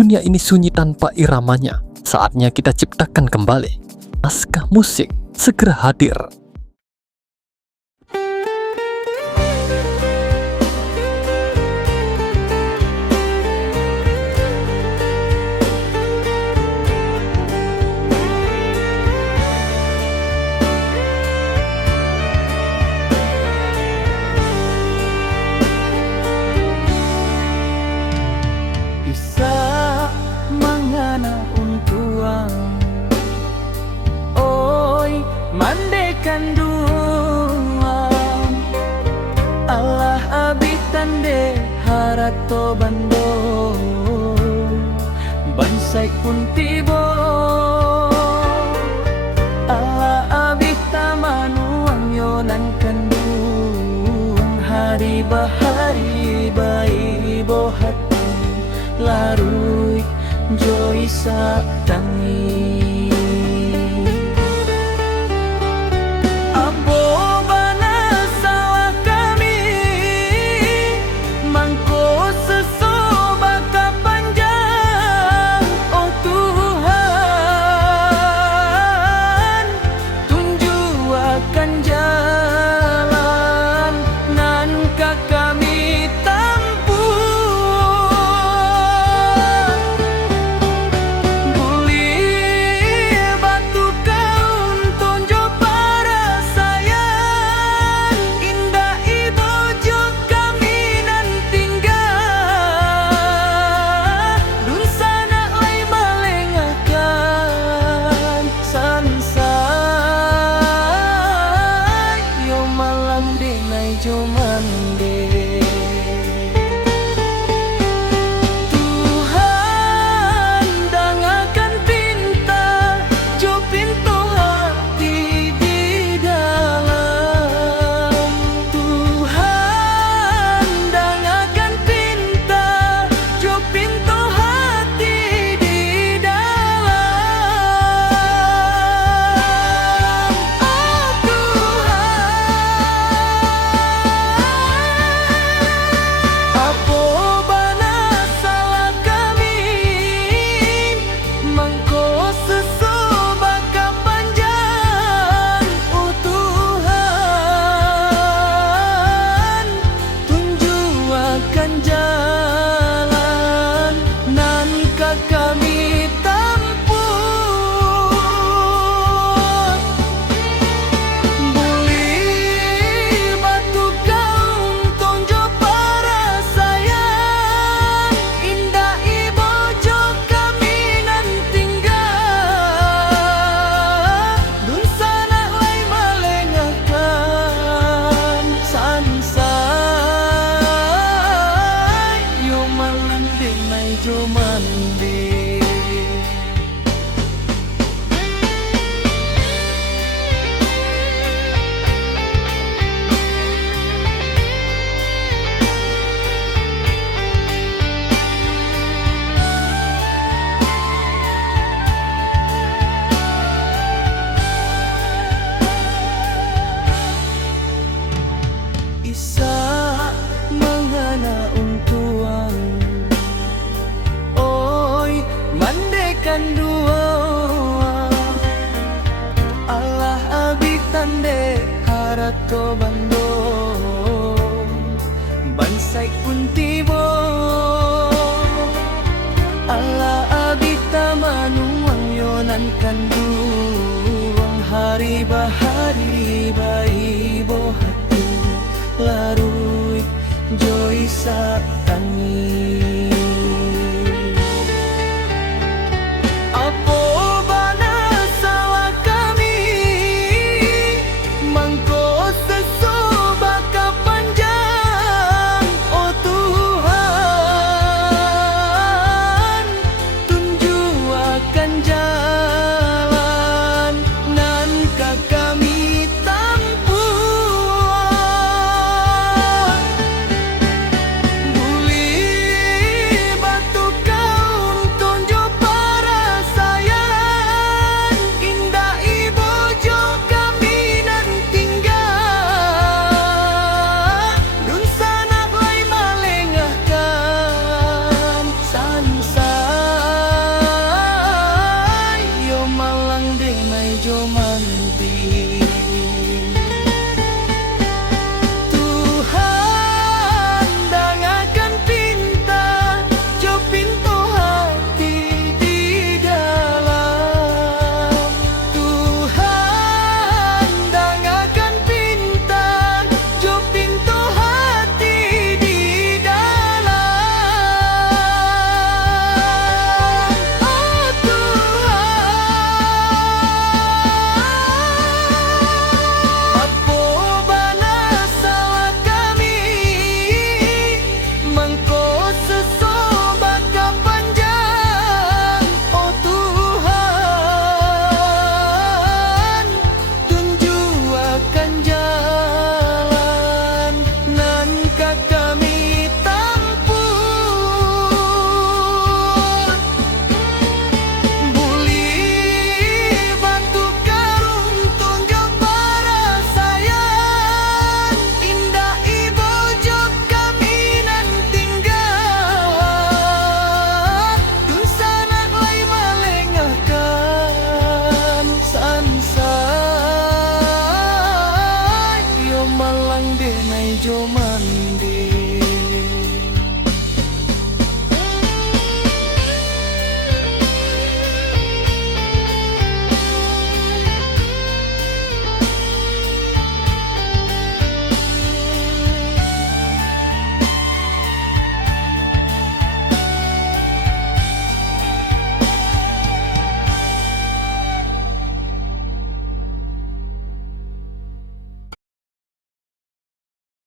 Dunia ini sunyi tanpa iramanya. Saatnya kita ciptakan kembali. Naskah musik segera hadir. Bisa mangana untuang, oi mandekan duang, Allah abitan de harato bando, bansai kuntibo, Allah abita manuang yonan kandung, hari bahari bayi bohat larui joy sa tangi abo bana salah kami mangko sesoba kapanjang oh Tuhan tunjuk akan jalan nan kami dua Allah abitan de harato bando bansai kuntibo Allah abita manuang yonan kanduang hari bahari bayi bohatu larui joy sa tangi Buli di